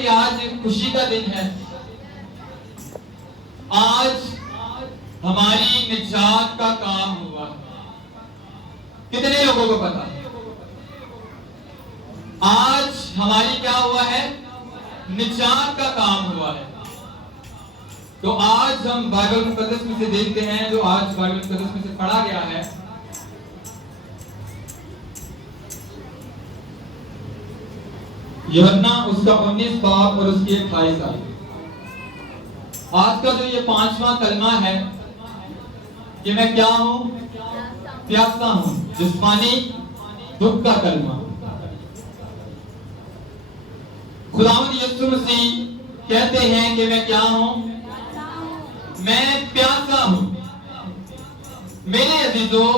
कि आज खुशी का दिन है। आज हमारी निजात का काम हुआ। कितने लोगों को पता? आज हमारी क्या हुआ है? निजात का काम हुआ है। तो आज हम बाइबल मुकद्दस में से देखते हैं, जो आज बाइबल मुकद्दस में से पढ़ा गया है। यूहन्ना उसका 19 बाब और उसकी 28 आयत। आज का जो ये 5वां कलमा है कि मैं क्या हूं? प्यासा हूं। जिस्मानी दुख का कलमा। खुदावंद यीशु मसीह कहते हैं कि मैं क्या हूं? मैं प्यासा हूं। मेरे अजीजों,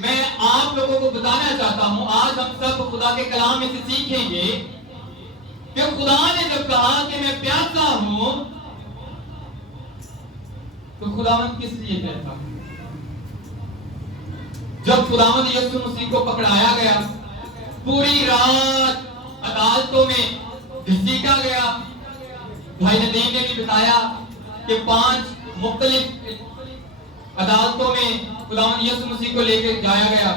मैं आप लोगों को बताना चाहता हूं, आज हम सब खुदा के कलाम में से सीखेंगे कि खुदा ने जब कहा कि मैं प्यासा हूं, तो खुदावंद किस लिए कहता? जब खुदावंद यीशु मसीह को पकड़ाया गया, पूरी रात अदालतों में घसीटा गया। भाई नदीम ने भी बताया कि 5 मुख्तलिफ अदालतों में खुदावंद यीशु मसीह को लेकर जाया गया।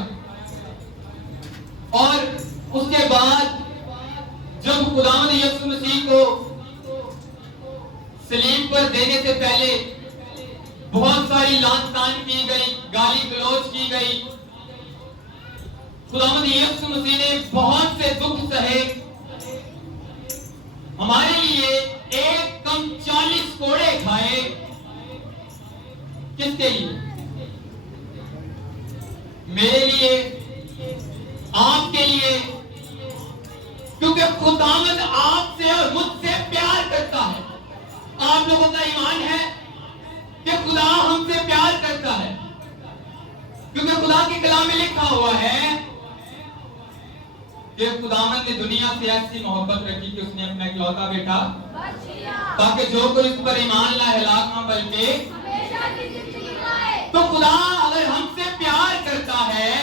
और उसके बाद जब खुदावंद यीशु मसीह को सलीब पर देने से पहले बहुत सारी लांछन की गई, गाली गलौज की गई। खुदावंद यीशु मसीह ने बहुत से दुख सहे। हमारे लिए एक कम 40 कोड़े खाए। किसके लिए? मेरे लिए, आपके लिए। क्योंकि खुदावंद आपसे और मुझसे प्यार करता है। आप लोगों का ईमान है कि खुदा हमसे प्यार करता है, क्योंकि खुदा के कलाम में लिखा हुआ है कि खुदावंद ने दुनिया से ऐसी मोहब्बत रखी कि उसने अपना इकलौता बेटा, ताकि जो कोई इस पर ईमान लाए हलाक ना बल्कि हमेशा की जिंदगी पाए। तो खुदा अगर हमसे प्यार करता है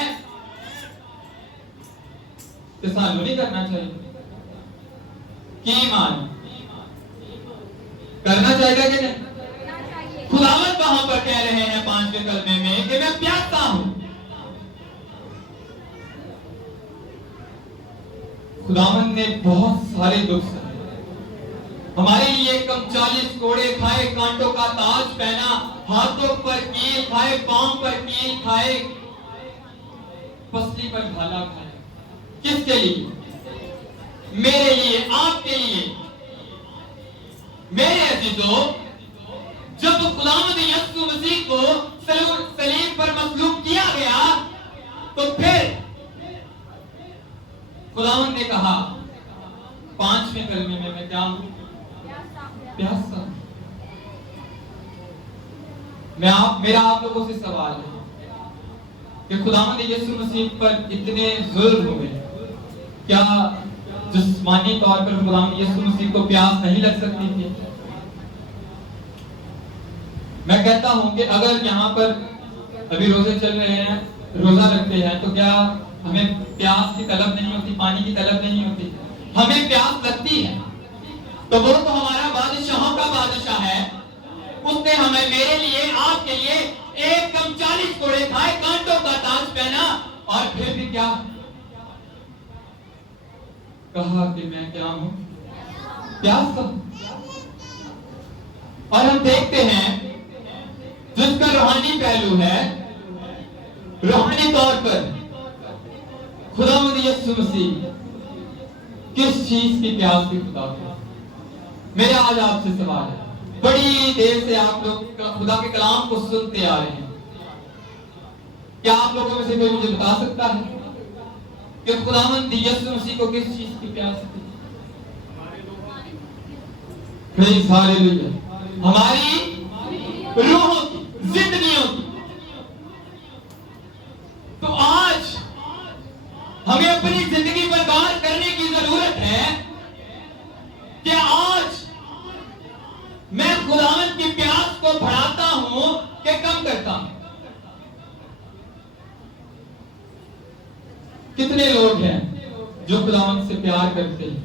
तो सालू नहीं करना चाहिए कि ईमान करना चाहिए कि नहीं? खुदावंद वहां पर कह रहे हैं 5वें कलमे में कि मैं प्यासा हूं। खुदावंद ने बहुत सारे दुख सहे। हमारे लिए कम 40 कोड़े खाए, कांटों का ताज पहना, हाथों पर कील खाए, पांव पर कील खाए, पसली पर भाला खाए। किसके लिए? मेरे लिए, आपके लिए। मेरे अजीजों, जब खुदावंद यीशु मसीह को सलीब पर मसलूब किया गया, तो फिर खुदावंद ने कहा 5वें कलमे में मैं क्या हूं? प्यासा। मेरा आप लोगों से सवाल है कि खुदावंद यीशु मसीह पर इतने जुल्म हुए, क्या जिस्मानी तौर पर खुदावंद यीशु मसीह को प्यास नहीं लग सकती थी? मैं कहता हूं कि अगर यहाँ पर अभी रोजे चल रहे हैं, रोजा रखते हैं, तो क्या हमें प्यास की तलब नहीं होती? पानी की तलब नहीं होती? हमें प्यास लगती है। तो वो तो हमारा बादशाहों का बादशाह है। उसने हमें, मेरे लिए, आपके लिए एक कम 40 कोड़े खाए, कांटों का ताज पहना, और फिर भी क्या कहा कि मैं क्या हूं? प्यासा। और हम देखते हैं जिसका रूहानी पहलू है, रूहानी तौर पर खुदावंद यीशु मसीह किस चीज की प्यास थी खुदा को? मेरा आज आपसे सवाल है। बड़ी देर से आप लोग खुदा के कलाम को सुनते आ रहे हैं। क्या आप लोगों में से कोई मुझे बता सकता है कि खुदावंद यीशु मसीह को किस चीज की प्यास थी? Praise hallelujah. हमारी रूहों की, जिंदगियों की। तो आज हमें अपनी जिंदगी पर गौर करने की जरूरत है कि आज मैं खुदावंद की प्यास को बढ़ाता हूं कि कम करता हूं? कितने लोग हैं जो खुदावंद से प्यार करते हैं?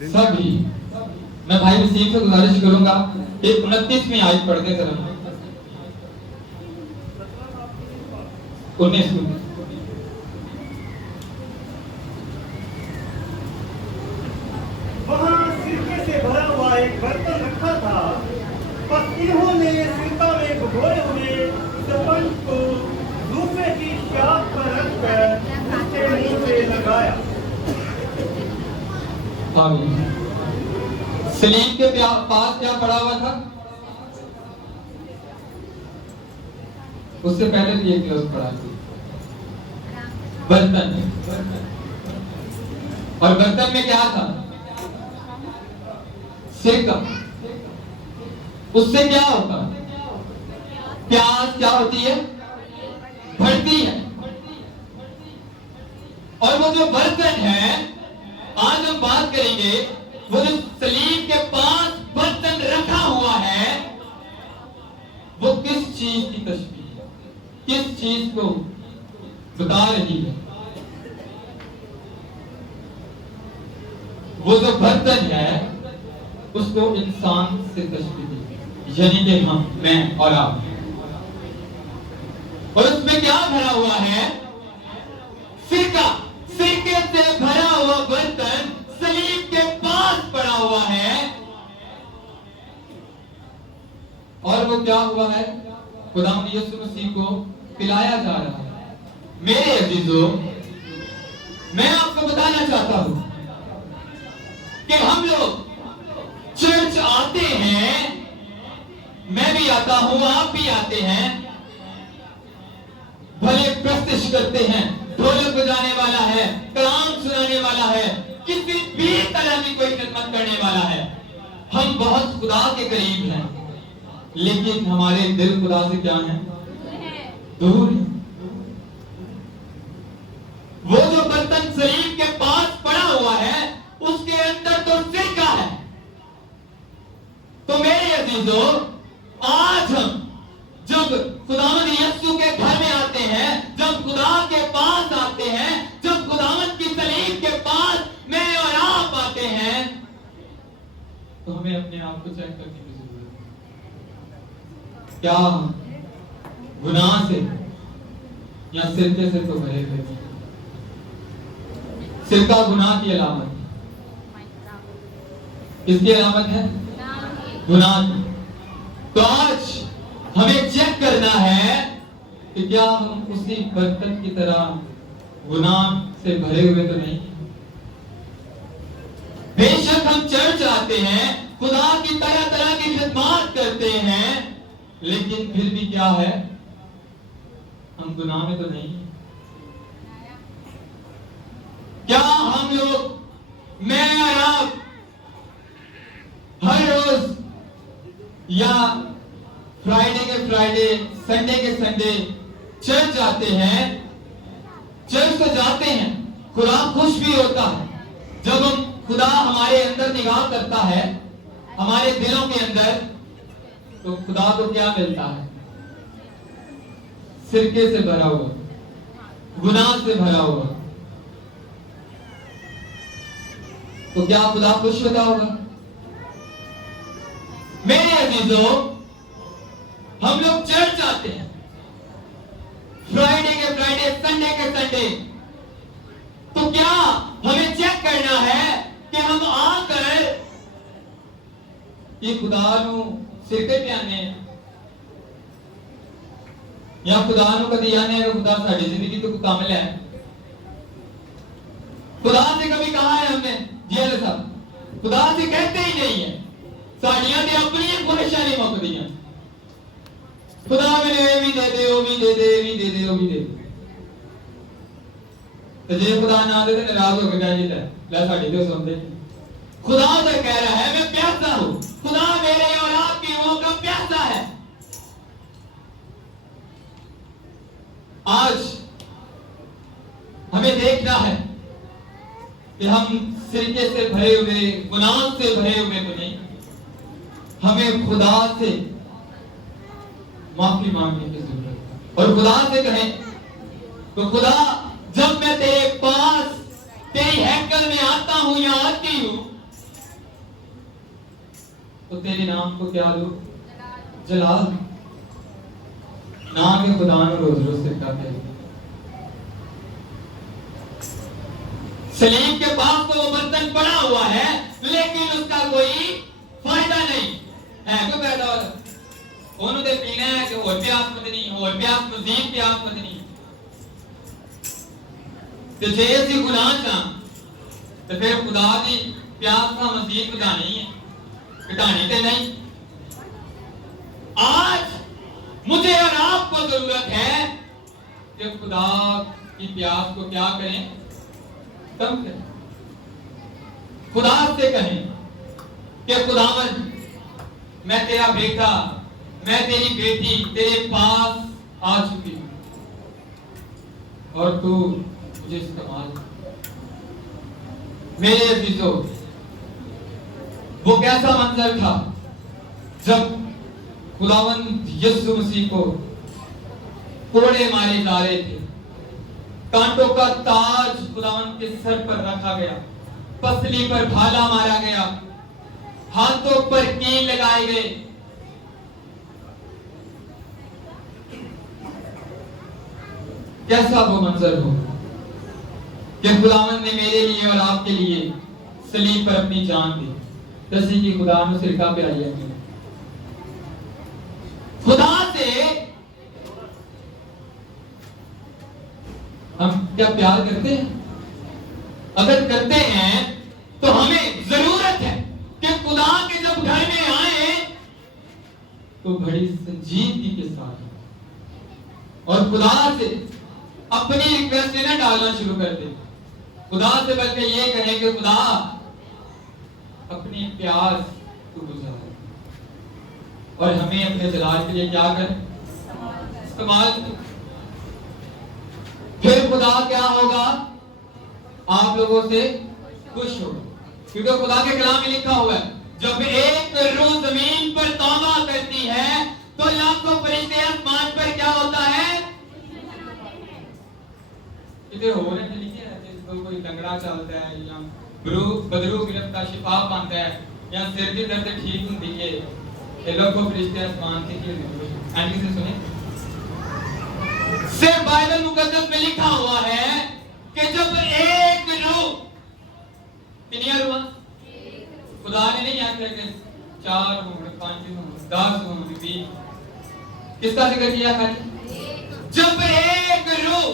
सभी। मैं भाई वसीम से गुजारिश करूंगा कि 29वीं आयत पढ़ के जरा 19 वहाँ सिरके से भरा हुआ एक बर्तन रखा था। बस इन्होंने सिरका में भिगोए हुए सरपंच को दूसरे की शाख पर रखकर उसके मुंह से लगाया। सलीम के पास क्या पड़ा हुआ था? उससे पहले भी एक लफ्ज पढ़ा थी, बर्तन। और बर्तन में क्या था? सिरका। उससे क्या होता? प्यास क्या होती है? बढ़ती है। और वो जो बर्तन है, आज हम बात करेंगे, वो जो सलीम के पास बर्तन रखा हुआ है, वो किस चीज की तशबीह है, किस चीज को बता रही है? वो जो बर्तन है उसको इंसान से तशबीह दी, यानी कि हम, मैं और आप। और उसमें क्या भरा हुआ है? सिरका। सिरके से भरा हुआ बर्तन सलीम के पास पड़ा हुआ है। और वो क्या हुआ है? खुदावंद यीशु मसीह को पिलाया जा रहा है। मेरे अजीजों, मैं आपको बताना चाहता हूं कि हम लोग चर्च आते हैं, मैं भी आता हूं, आप भी आते हैं, भले प्रस्तुत करते हैं, ढोलक बजाने वाला है, कलाम सुनाने वाला है, किसी भी तरह की कोई खिदमत करने वाला है, हम बहुत खुदा के करीब हैं, लेकिन हमारे दिल खुदा से क्या है? दूर है। वो जो बर्तन सलीम के पास पड़ा हुआ है, उसके अंदर तो सिरका है। तो मेरे अजीजों, आज हम जब खुदावंद यीशु के घर में आते हैं, जब खुदा के पास आते हैं, जब खुदावंद की सलीम के पास मैं और आप आते हैं, तो हमें अपने आप को चेक करने की जरूरत है। क्या हम गुनाह से या सिरके से तो भरे हुए? सिरका गुनाह की अलामत है। किसकी अलामत है? गुनाह की। तो आज हमें चेक करना है कि क्या हम उसी बर्तन की तरह गुनाह से भरे हुए तो नहीं। बेशक हम चर्च आते हैं, खुदा की तरह तरह की खिदमत करते हैं, लेकिन फिर भी क्या है? हम गुनाह में तो नहीं। क्या हम लोग, मैं और आप, हर रोज या फ्राइडे के फ्राइडे, संडे के संडे चर्च जाते हैं? चर्च तो जाते हैं, खुदा खुश भी होता है जब हम, खुदा हमारे अंदर निगाह करता है, हमारे दिलों के अंदर, तो खुदा को क्या मिलता है? सिरके से भरा हुआ, गुनाह से भरा हुआ। तो क्या खुदा खुश होता होगा? मेरे अजीजों, हम लोग चर्च आते हैं, फ्राइडे के फ्राइडे, संडे के संडे, तो क्या हमें चेक करना है कि हम आकर ये खुदा नू सिरके पे आने हैं या खुदा नू कदी आने हैं? खुदा साड़ी जिंदगी तो कामिल है। खुदा से कभी कहा है हमने? जी अल्लाह साहब, खुदा से कहते ही नहीं है। साड़ियां ते अपनी ख्वाहिशां नहीं मुकदियां। खुदा मैंने ये भी दे दे, वो भी दे दे, ये भी दे दे, वो भी दे दे। तो जे खुदा ना दे तो नाराज होकर क्या जीता है? ला साड़ी तो सुनते। खुदा तो कह रहा है मैं प्यासा हूं। खुदा मेरे और आपकी रूह का प्यासा है। आज हमें देखना है कि हम सिरके से भरे हुए, गुनाह से भरे हुए तो नहीं। हमें खुदा से माफी मांगने की जरूरत है और खुदा से कहें तो खुदा, जब मैं तेरे पास, तेरी हैकल में आता हूं या आती हूं, तो तेरे नाम को क्या दो? जलाल। नाम के खुदा ने रोज रोज सिरका दे। सलीम के पास तो वो बर्तन पड़ा हुआ है, लेकिन उसका कोई फायदा नहीं है। कोई फायदा वाला उन्होंने पीना है कि और प्यास मत नहीं, और प्यास मजीद प्यास मत नहीं। तो जैसे गुनाह था तो फिर खुदा की प्यास का मजीद घटानी है, घटानी तो नहीं। आज मुझे और आपको जरूरत है कि खुदा की प्यास को क्या करें? कम करें। खुदा से कहें कि खुदावंद, मैं तेरा बेटा, मैं तेरी बेटी तेरे पास आ चुकी हूं और तू मुझे इस्तेमाल। मेरे अजीजों, वो कैसा मंजर था जब खुदावंद यीशु मसीह को कोड़े मारे जा रहे थे, कांटों का ताज खुदावंद के सर पर रखा गया, पसली पर भाला मारा गया, हाथों पर कील लगाए गए। कैसा वो मंजर हो कि खुदावंद ने मेरे लिए और आपके लिए सलीब पर अपनी जान दी, जैसे कि खुदा ने सिरका पिलाई है। खुदा से हम क्या प्यार करते हैं? अगर करते हैं तो हमें जरूरत है कि खुदा के जब घर में आए तो बड़ी संजीदगी के साथ और खुदा से अपनी रिक्वेस्ट ना डालना शुरू कर दे। खुदा से बल्कि ये कहें कि खुदा अपनी प्यास तू बुझा दे और हमें अपने जलाल के लिए क्या कर इस्तेमाल कर। फिर खुदा क्या होगा? आप लोगों से खुश होगा, क्योंकि खुदा के कलाम में लिखा हुआ है, जब एक रूह जमीन पर तौबा करती है तो लाखों फरिश्ते आसमान पर क्या होता है? इधर हो रहे हैं, लिखे रहते हैं, तो कोई लंगड़ा चलता है या बदरू गिरफ्तार शिफा पाता है या सिर की दर्द ठीक होती है, ये लोग को फरिश्ते आसमान से एंटी से सुने। सिर्फ बाइबल मुकद्दस में लिखा हुआ है कि जब एक रूह, कितनी रूह? खुदा ने नहीं आखिर के 4 होंगे, 5 होंगे, 10 होंगे, 20, किसका जिक्र किया खाली? जब एक रूह।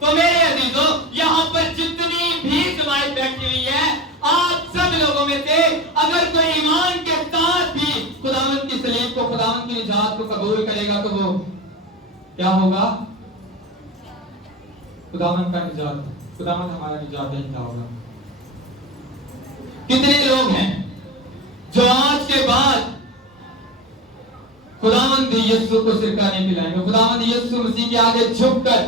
तो मेरे अजीजों, यहाँ पर जितनी भी जमात बैठी हुई है, आप सब लोगों में से अगर कोई ईमान के साथ भी खुदावंद की सलीब को, खुदावंद की निजात को कबूल करेगा तो वो क्या होगा? खुदावंद का निजात, खुदावंद हमारा निजात देता होगा। कितने लोग हैं जो आज के बाद खुदावंद यीशु को सिरका नहीं पिलाएंगे, खुदावंद यीशु मसीह के आगे झुककर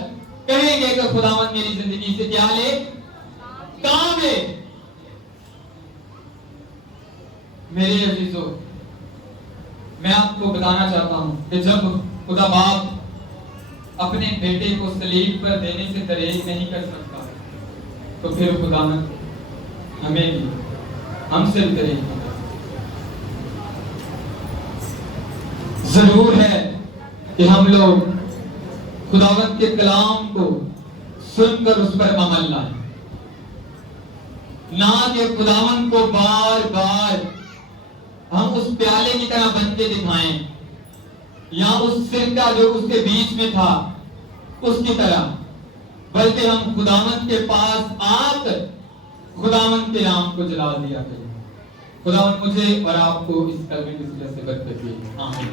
कहेंगे कि खुदावंद मेरी जिंदगी से क्या ले? काम ले। मेरे अजीजों, मैं आपको बताना चाहता हूं कि जब खुदा बाप अपने बेटे को सलीब पर देने से दरेज नहीं कर सकता तो फिर खुदावंद हमें भी, हमसे भी दरेज नहीं कर सकता। जरूर है कि हम लोग खुदावंद के कलाम को सुनकर उस पर अमल लाएं, ना कि खुदावंद को बार बार हम उस प्याले की तरह बन के दिखाएं या उस सिरका जो उसके बीच में था उसकी तरह, बल्कि हम खुदावंद के पास आकर खुदावंद के नाम को जला दिया करें। खुदावंद मुझे और आपको इस कलमे की वजह से बरकत दे। आमीन।